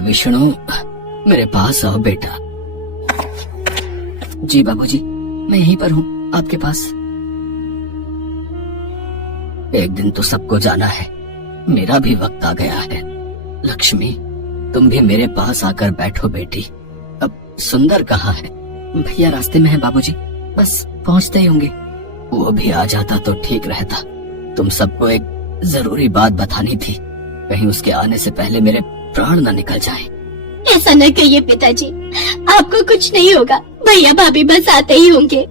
विष्णु, मेरे पास आओ बेटा। जी बाबूजी, मैं यहीं पर हूँ आपके पास। एक दिन तो सबको जाना है, मेरा भी वक्त आ गया है। लक्ष्मी, तुम भी मेरे पास आकर बैठो बेटी। अब सुंदर कहाँ है? भैया रास्ते में है बाबूजी, बस पहुँचते ही होंगे। वो भी आ जाता तो ठीक रहता। तुम सबको एक जरूरी बात बतानी थी, कहीं उसके आने से पहले मेरे प्राण न निकल जाए। ऐसा न कहिए पिताजी, आपको कुछ नहीं होगा। भैया भाभी बस आते ही होंगे।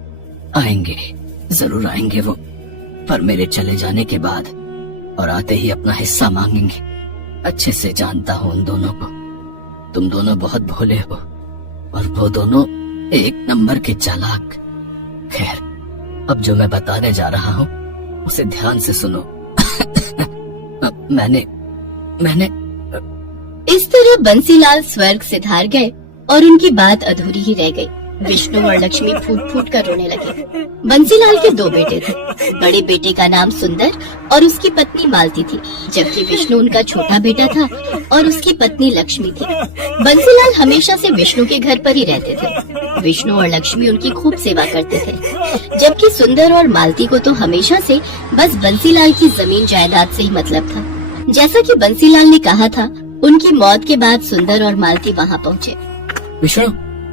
आएंगे, जरूर आएंगे वो, पर मेरे चले जाने के बाद और आते ही अपना हिस्सा मांगेंगे। अच्छे से जानता हूँ उन दोनों को। तुम दोनों बहुत भोले हो और वो दोनों एक नंबर के चालाक। खैर, अब जो मैं बताने जा रहा हूँ उसे ध्यान से सुनो। मैंने इस तरह बंसीलाल स्वर्ग से धार गए और उनकी बात अधूरी ही रह गई। विष्णु और लक्ष्मी फूट फूट कर रोने लगे। बंसीलाल के 2 बेटे थे। बड़े बेटे का नाम सुंदर और उसकी पत्नी मालती थी, जबकि विष्णु उनका छोटा बेटा था और उसकी पत्नी लक्ष्मी थी। बंसीलाल हमेशा से विष्णु के घर पर ही रहते थे। विष्णु और लक्ष्मी उनकी खूब सेवा करते थे, जबकि सुंदर और मालती को तो हमेशा से बस बंसीलाल की जमीन जायदाद से ही मतलब था। जैसा कि बंसीलाल ने कहा था, उनकी मौत के बाद सुंदर और मालती वहाँ पहुँचे। विष्णु,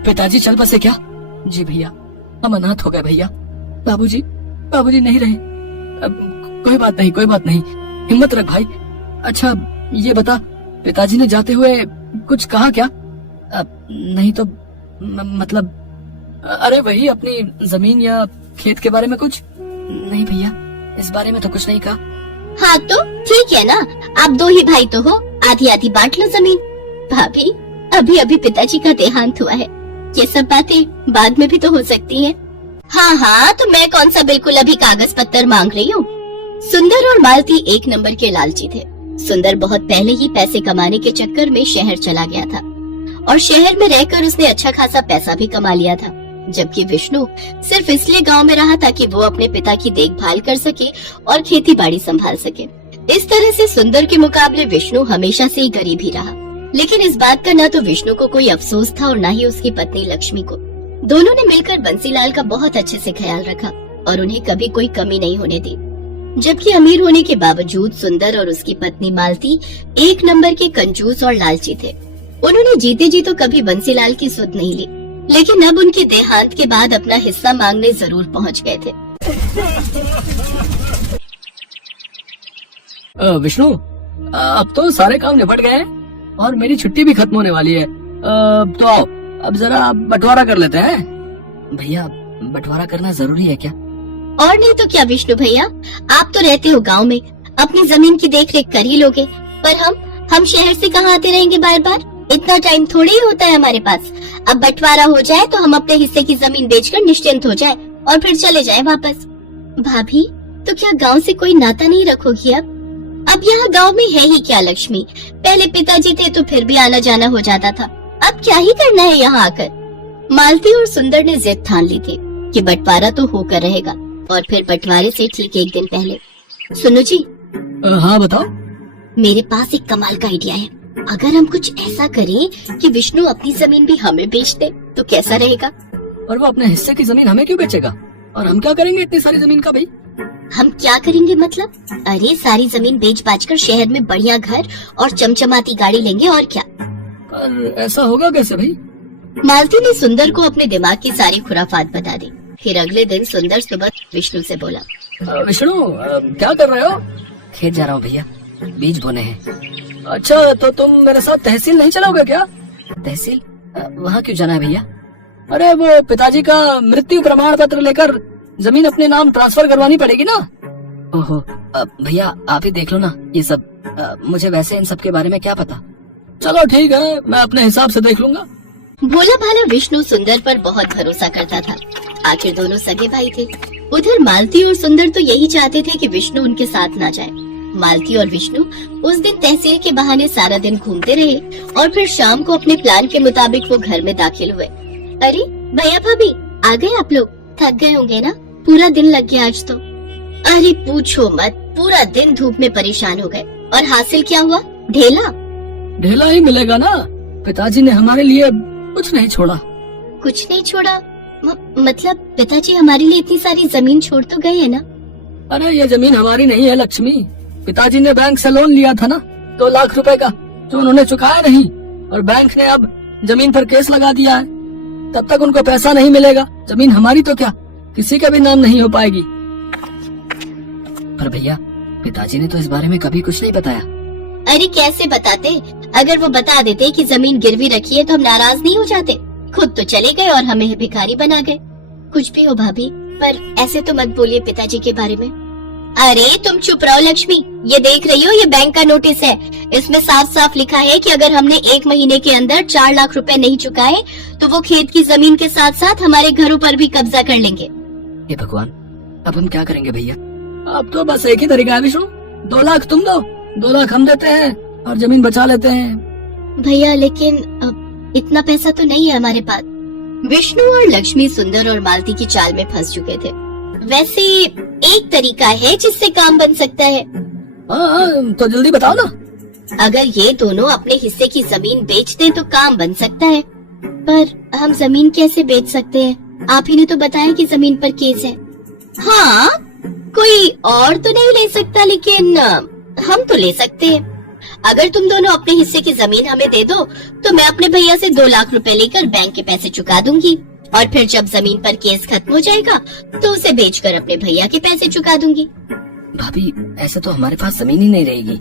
पिताजी चल बसे क्या? जी भैया, हम अनाथ हो गए भैया। बाबूजी नहीं रहे। अब कोई बात नहीं, हिम्मत रख भाई। अच्छा ये बता, पिताजी ने जाते हुए कुछ कहा क्या? नहीं तो मतलब, अरे वही अपनी जमीन या खेत के बारे में कुछ? नहीं भैया, इस बारे में तो कुछ नहीं कहा। हाँ तो ठीक है ना, आप 2 ही भाई तो हो, आधी आधी बांट लो जमीन। भाभी, अभी अभी पिताजी का देहांत हुआ है, ये सब बातें बाद में भी तो हो सकती हैं। हाँ, तो मैं कौन सा बिल्कुल अभी कागज पत्तर मांग रही हूँ। सुंदर और मालती एक नंबर के लालची थे। सुंदर बहुत पहले ही पैसे कमाने के चक्कर में शहर चला गया था और शहर में रहकर उसने अच्छा खासा पैसा भी कमा लिया था, जबकि विष्णु सिर्फ इसलिए गांव में रहा ताकि वो अपने पिता की देखभाल कर सके और खेती बाड़ी संभाल सके। इस तरह से सुंदर के मुकाबले विष्णु हमेशा से ही गरीब ही रहा। लेकिन इस बात का न तो विष्णु को कोई अफसोस था और न ही उसकी पत्नी लक्ष्मी को। दोनों ने मिलकर बंसीलाल का बहुत अच्छे से ख्याल रखा और उन्हें कभी कोई कमी नहीं होने दी। जबकि अमीर होने के बावजूद सुंदर और उसकी पत्नी मालती एक नंबर के कंजूस और लालची थे। उन्होंने जीते जी तो कभी बंसीलाल की सुध नहीं ली, लेकिन अब उनके देहांत के बाद अपना हिस्सा मांगने जरूर पहुंच गए थे। विष्णु, अब तो सारे काम निपट गए हैं और मेरी छुट्टी भी खत्म होने वाली है। तो आओ, अब जरा बंटवारा कर लेते हैं। भैया, बंटवारा करना जरूरी है क्या? और नहीं तो क्या विष्णु भैया, आप तो रहते हो गांव में, अपनी जमीन की देखरेख कर ही लोगे। पर हम शहर से कहाँ आते रहेंगे बार बार? इतना टाइम थोड़ी ही होता है हमारे पास। अब बंटवारा हो जाए तो हम अपने हिस्से की जमीन बेचकर निश्चिंत हो जाए और फिर चले जाए वापस। भाभी, तो क्या गाँव से कोई नाता नहीं रखोगी अब यहाँ गांव में है ही क्या लक्ष्मी? पहले पिताजी थे तो फिर भी आना जाना हो जाता था, अब क्या ही करना है यहाँ आकर? मालती और सुंदर ने जिद ठान ली थी कि बंटवारा तो होकर रहेगा। और फिर बंटवारे से ठीक एक दिन पहले, सुनो जी। हाँ बताओ। मेरे पास एक कमाल का आइडिया है। अगर हम कुछ ऐसा करें कि विष्णु अपनी जमीन भी हमें बेच दे तो कैसा रहेगा? और वो अपने हिस्से की जमीन हमें क्यों बेचेगा? और हम क्या करेंगे इतनी सारी जमीन का भाई? हम क्या करेंगे मतलब? अरे सारी जमीन बेच बाच कर शहर में बढ़िया घर और चमचमाती गाड़ी लेंगे और क्या। पर ऐसा होगा कैसे भाई? मालती ने सुंदर को अपने दिमाग की सारी खुराफात बता दी। फिर अगले दिन सुंदर सुबह विष्णु से बोला, विष्णु, क्या कर रहे हो? खेत जा रहा हूँ भैया, बीज बोने हैं। अच्छा, तो तुम मेरे साथ तहसील नहीं चलोगे क्या? तहसील? वहाँ क्यों जाना है भैया? अरे वो पिताजी का मृत्यु प्रमाण पत्र लेकर जमीन अपने नाम ट्रांसफर करवानी पड़ेगी ना। ओहो, भैया आप ही देख लो ना ये सब, मुझे वैसे इन सब के बारे में क्या पता। चलो ठीक है, मैं अपने हिसाब से देख लूंगा। भोला भाला विष्णु सुंदर पर बहुत भरोसा करता था। आखिर दोनों सगे भाई थे। उधर मालती और सुंदर तो यही चाहते थे कि विष्णु उनके साथ ना जाए। मालती और विष्णु उस दिन तहसील के बहाने सारा दिन घूमते रहे और फिर शाम को अपने प्लान के मुताबिक वो घर में दाखिल हुए। अरे भैया भाभी, आ गए आप लोग? थक गए होंगे ना, पूरा दिन लग गया आज तो। अरे पूछो मत, पूरा दिन धूप में परेशान हो गए। और हासिल क्या हुआ? ढेला। ढेला ही मिलेगा ना। पिताजी ने हमारे लिए कुछ नहीं छोड़ा। कुछ नहीं छोड़ा? मतलब पिताजी हमारे लिए इतनी सारी जमीन छोड़ तो गए है ना? अरे ये जमीन हमारी नहीं है लक्ष्मी। पिताजी ने बैंक से लोन लिया था ना 2 लाख रुपए का, जो उन्होंने चुकाया नहीं, और बैंक ने अब जमीन पर केस लगा दिया है। तब तक उनको पैसा नहीं मिलेगा। जमीन हमारी तो क्या, किसी का भी नाम नहीं हो पाएगी। पर भैया, पिताजी ने तो इस बारे में कभी कुछ नहीं बताया। अरे कैसे बताते? अगर वो बता देते कि जमीन गिरवी रखी है तो हम नाराज नहीं हो जाते। खुद तो चले गए और हमें भिखारी बना गए। कुछ भी हो भाभी, पर ऐसे तो मत बोलिए पिताजी के बारे में। अरे तुम चुप रहो लक्ष्मी। ये देख रही हो, ये बैंक का नोटिस है। इसमें साफ साफ लिखा है कि अगर हमने 1 महीने के अंदर 4 लाख रुपए नहीं चुकाए तो वो खेत की जमीन के साथ साथ हमारे घरों पर भी कब्जा कर लेंगे। हे भगवान, अब हम क्या करेंगे भैया? अब तो बस एक ही तरीका है विष्णु, 2 लाख तुम दो, 2 लाख हम देते हैं और जमीन बचा लेते हैं। भैया लेकिन अब इतना पैसा तो नहीं है हमारे पास। विष्णु और लक्ष्मी सुंदर और मालती की चाल में फंस चुके थे। वैसे एक तरीका है जिससे काम बन सकता है। हाँ, तो जल्दी बताओ ना। अगर ये दोनों अपने हिस्से की जमीन बेच दें तो काम बन सकता है। पर हम जमीन कैसे बेच सकते हैं? आप ही ने तो बताया कि जमीन पर केस है। हाँ, कोई और तो नहीं ले सकता, लेकिन हम तो ले सकते हैं। अगर तुम दोनों अपने हिस्से की जमीन हमें दे दो तो मैं अपने भैया से 2 लाख रुपए लेकर बैंक के पैसे चुका दूंगी, और फिर जब जमीन पर केस खत्म हो जाएगा तो उसे बेचकर अपने भैया के पैसे चुका दूंगी। भाभी, ऐसे तो हमारे पास जमीन ही नहीं रहेगी।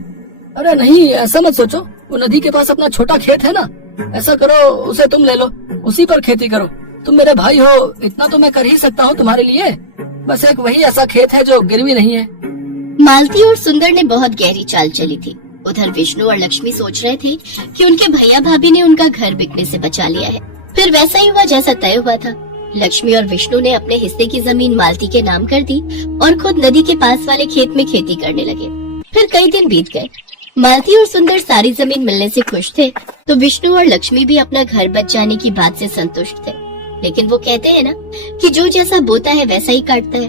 अरे नहीं, ऐसा मत सोचो। वो नदी के पास अपना छोटा खेत है ना, ऐसा करो उसे तुम ले लो, उसी पर खेती करो। तुम मेरे भाई हो, इतना तो मैं कर ही सकता हूँ तुम्हारे लिए। बस एक वही ऐसा खेत है जो गिरवी नहीं है। मालती और सुंदर ने बहुत गहरी चाल चली थी। उधर विष्णु और लक्ष्मी सोच रहे थे कि उनके भैया भाभी ने उनका घर बिकने से बचा लिया है। फिर वैसा ही हुआ जैसा तय हुआ था। लक्ष्मी और विष्णु ने अपने हिस्से की जमीन मालती के नाम कर दी और खुद नदी के पास वाले खेत में खेती करने लगे। फिर कई दिन बीत गए। मालती और सुंदर सारी जमीन मिलने से खुश थे, तो विष्णु और लक्ष्मी भी अपना घर बच जाने की बात से संतुष्ट थे। लेकिन वो कहते हैं ना कि जो जैसा बोता है वैसा ही काटता है।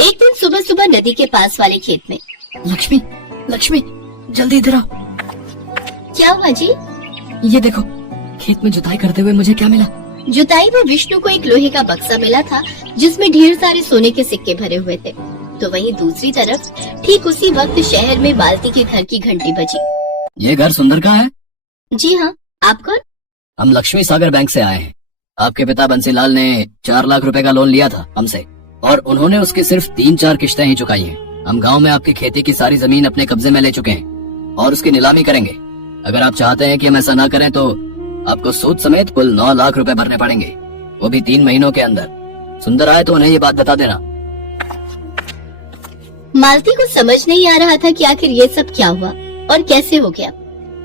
एक दिन सुबह सुबह नदी के पास वाले खेत में, लक्ष्मी, लक्ष्मी, जल्दी इधर आओ। क्या हुआ जी? ये देखो, खेत में जुताई करते हुए मुझे क्या मिला? जुताई में विष्णु को एक लोहे का बक्सा मिला था जिसमें ढेर सारे सोने के सिक्के भरे हुए थे। तो वहीं दूसरी तरफ ठीक उसी वक्त शहर में मालती के घर की घंटी बजी। ये घर सुंदर का है? जी हाँ, आप कौन? हम लक्ष्मी सागर बैंक से आए हैं। आपके पिता बंसीलाल ने 4 लाख रुपए का लोन लिया था हमसे, और उन्होंने उसकी सिर्फ 3-4 किश्तें ही चुकाई हैं। हम गांव में आपकी खेती की सारी जमीन अपने कब्जे में ले चुके हैं और उसकी नीलामी करेंगे। अगर आप चाहते हैं कि हम ऐसा ना करें तो आपको सूद समेत कुल 9 लाख रुपए भरने पड़ेंगे, वो भी 3 महीनों के अंदर। सुंदर आए तो उन्हें ये बात बता देना। मालती को समझ नहीं आ रहा था कि आखिर ये सब क्या हुआ और कैसे हो गया,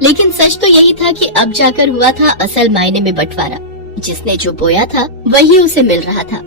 लेकिन सच तो यही था कि अब जाकर हुआ था असल मायने में बंटवारा। जिसने जो बोया था वही उसे मिल रहा था।